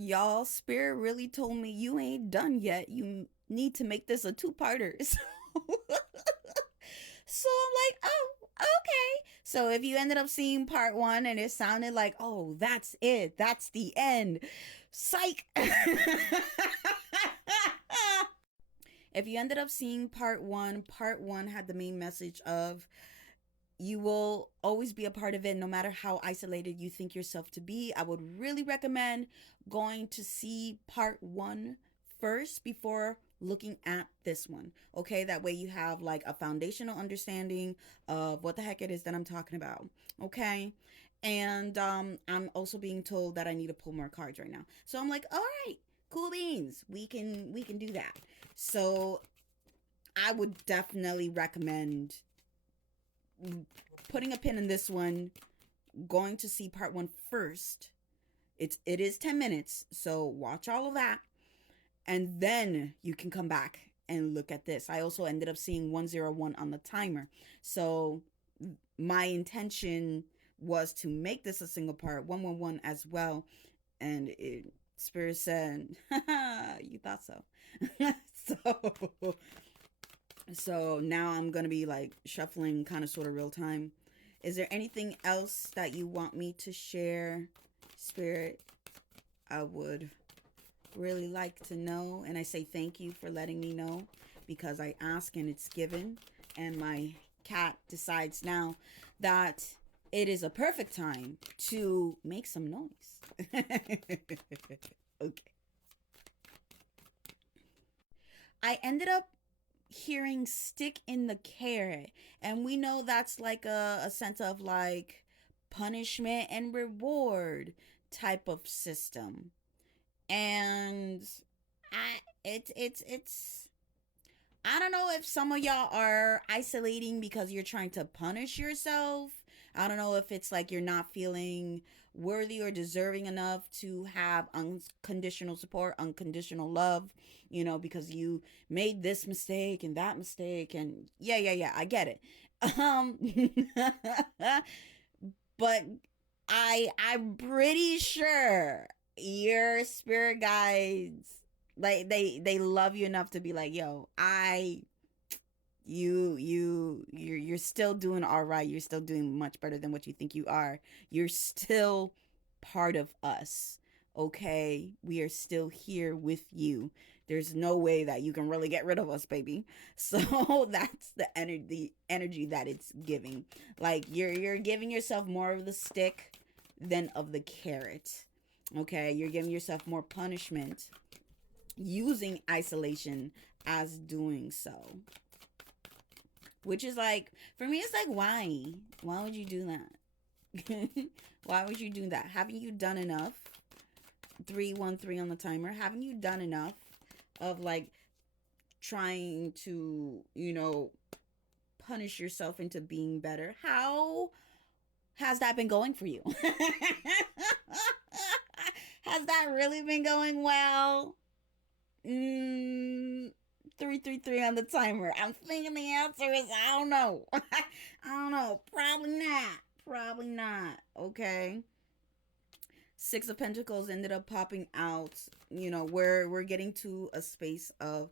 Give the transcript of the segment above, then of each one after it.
Y'all, Spirit really told me you ain't done yet. You need to make this a two-parter. So I'm like, oh, okay. So if you ended up seeing part one and it sounded like, oh, that's it, that's the end, psych. If you ended up seeing part one had the main message of you will always be a part of it no matter how isolated you think yourself to be. I would really recommend going to see part one first before looking at this one. Okay, that way you have like a foundational understanding of what the heck it is that I'm talking about. Okay. And I'm also being told that I need to pull more cards right now. So I'm like, all right, cool beans. We can do that. So I would definitely recommend putting a pin in this one, going to see part one first. It is 10 minutes, so watch all of that, and then you can come back and look at this. I also ended up seeing 101 on the timer, so my intention was to make this a single part 111 as well, and Spirit said, you thought so. so so now I'm gonna be like shuffling kind of sort of real time. Is there anything else that you want me to share, Spirit? I would really like to know. And I say thank you for letting me know, because I ask and it's given. And my cat decides now that it is a perfect time to make some noise. Okay. I ended up hearing stick in the carrot, and we know that's like a sense of like punishment and reward type of system. And it's I don't know if some of y'all are isolating because you're trying to punish yourself. I don't know if it's like you're not feeling worthy or deserving enough to have unconditional support, unconditional love, because you made this mistake and that mistake. And yeah, I get it. Um, but I'm pretty sure your spirit guides, like, they love you enough to be like, yo, you're still doing all right. You're still doing much better than what you think you are. You're still part of us. Okay, we are still here with you. There's no way that you can really get rid of us, baby. So that's the energy that it's giving. Like you're giving yourself more of the stick than of the carrot. Okay, you're giving yourself more punishment using isolation as doing so. Which is like, for me, it's like, why? Why would you do that? Why would you do that? Haven't you done enough? 313 on the timer. Haven't you done enough of like trying to, punish yourself into being better? How has that been going for you? Has that really been going well? 333 on the timer. I'm thinking the answer is I don't know. I don't know. Probably not. Probably not. Okay. Six of Pentacles ended up popping out. We're getting to a space of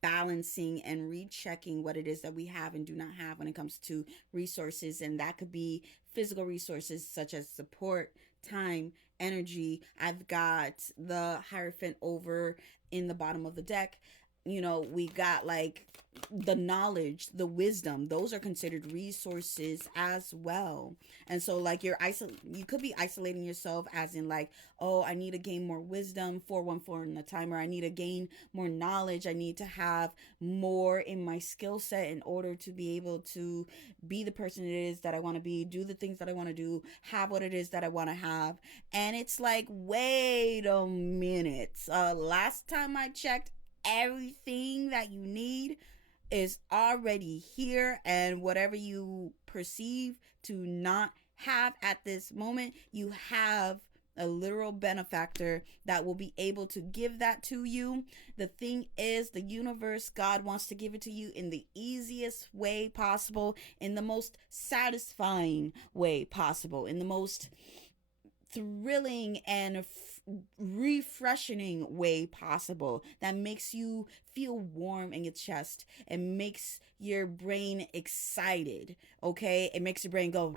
balancing and rechecking what it is that we have and do not have when it comes to resources. And that could be physical resources such as support, time, energy. I've got the Hierophant over in the bottom of the deck. We got like the knowledge, the wisdom. Those are considered resources as well. And so like you could be isolating yourself as in like, oh, I need to gain more wisdom, 414 in the timer. I need to gain more knowledge. I need to have more in my skill set in order to be able to be the person it is that I want to be, do the things that I want to do, have what it is that I want to have. And it's like, wait a minute. Last time I checked, everything that you need is already here, and whatever you perceive to not have at this moment, you have a literal benefactor that will be able to give that to you. The thing is, the universe, God wants to give it to you in the easiest way possible, in the most satisfying way possible, in the most thrilling and refreshing way possible that makes you feel warm in your chest and makes your brain excited. Okay, it makes your brain go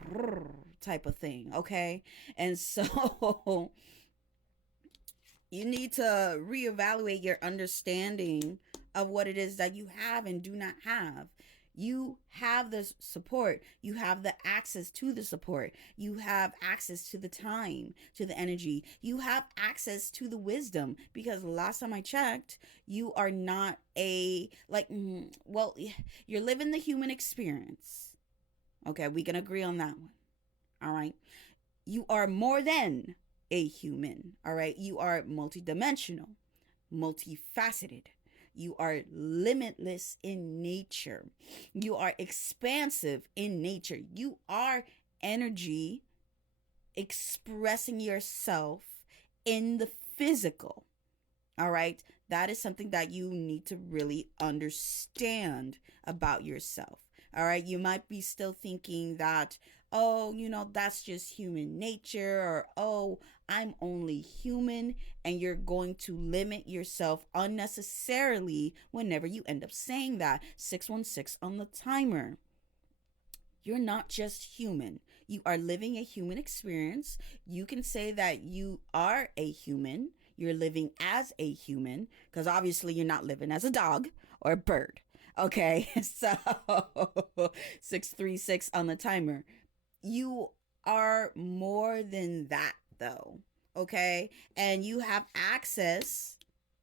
type of thing. Okay, and so you need to reevaluate your understanding of what it is that you have and do not have. You have the support, you have the access to the support, you have access to the time, to the energy, you have access to the wisdom. Because last time I checked, you are not a, like, well, you're living the human experience. Okay, we can agree on that one. All right. You are more than a human. All right. You are multidimensional, multifaceted. You are limitless in nature. You are expansive in nature. You are energy expressing yourself in the physical. All right. That is something that you need to really understand about yourself. All right. You might be still thinking that, oh, that's just human nature, or, oh, I'm only human. And you're going to limit yourself unnecessarily whenever you end up saying that. 616 on the timer. You're not just human. You are living a human experience. You can say that you are a human. You're living as a human, because obviously you're not living as a dog or a bird. Okay, so 636 on the timer. You are more than that, though. Okay, and you have access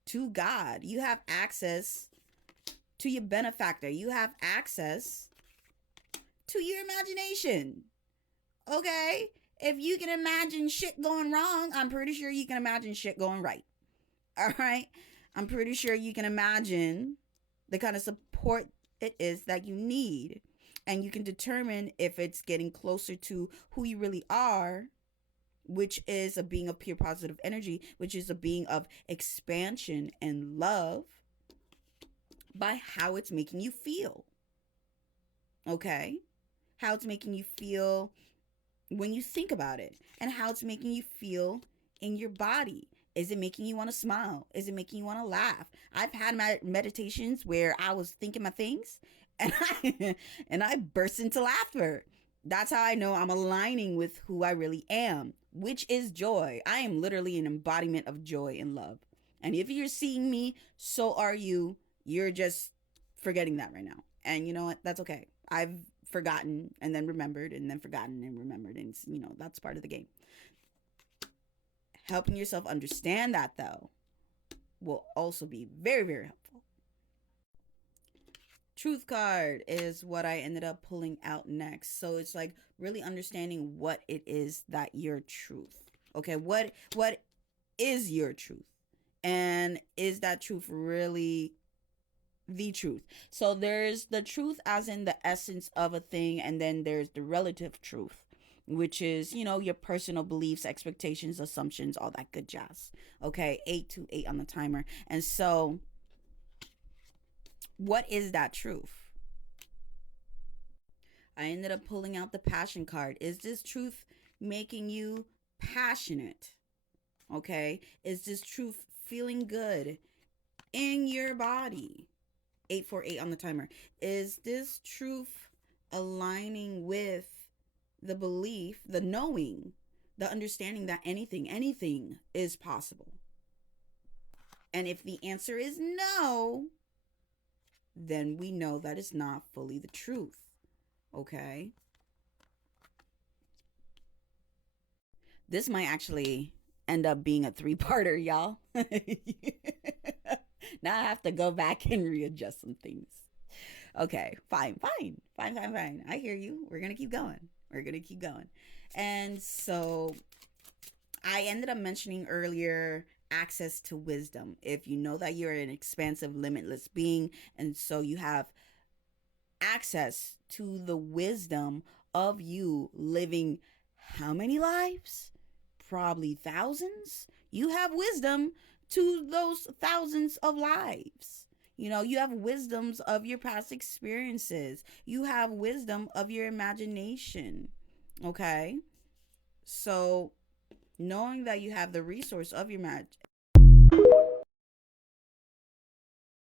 to God. You have access to your benefactor. You have access to your imagination. Okay? If you can imagine shit going wrong, I'm pretty sure you can imagine shit going right. All right? I'm pretty sure you can imagine the kind of support it is that you need. And you can determine if it's getting closer to who you really are, which is a being of pure positive energy, which is a being of expansion and love, by how it's making you feel. Okay? How it's making you feel when you think about it, and how it's making you feel in your body. Is it making you want to smile? Is it making you want to laugh? I've had meditations where I was thinking my things and I burst into laughter. That's how I know I'm aligning with who I really am, which is joy. I am literally an embodiment of joy and love. And if you're seeing me, so are you. You're just forgetting that right now. And you know what? That's okay. I've forgotten and then remembered and then forgotten and remembered. And, that's part of the game. Helping yourself understand that, though, will also be very, very helpful. Truth card is what I ended up pulling out next. So it's like really understanding what it is that your truth. Okay, what is your truth? And is that truth really the truth? So there's the truth as in the essence of a thing, and then there's the relative truth, which is, your personal beliefs, expectations, assumptions, all that good jazz. Okay, 828 on the timer. And so, what is that truth? I ended up pulling out the passion card. Is this truth making you passionate? Okay, is this truth feeling good in your body? 848 on the timer. Is this truth aligning with the belief, the knowing, the understanding that anything is possible? And if the answer is no, then we know that it's not fully the truth. Okay? This might actually end up being a 3-parter, y'all. Now I have to go back and readjust some things. Okay, fine. I hear you. We're going to keep going. And so I ended up mentioning earlier access to wisdom. If you know that you're an expansive, limitless being, and so you have access to the wisdom of you living how many lives? Probably thousands. You have wisdom to those thousands of lives. You have wisdoms of your past experiences. You have wisdom of your imagination. Okay? So knowing that you have the resource of your marriage,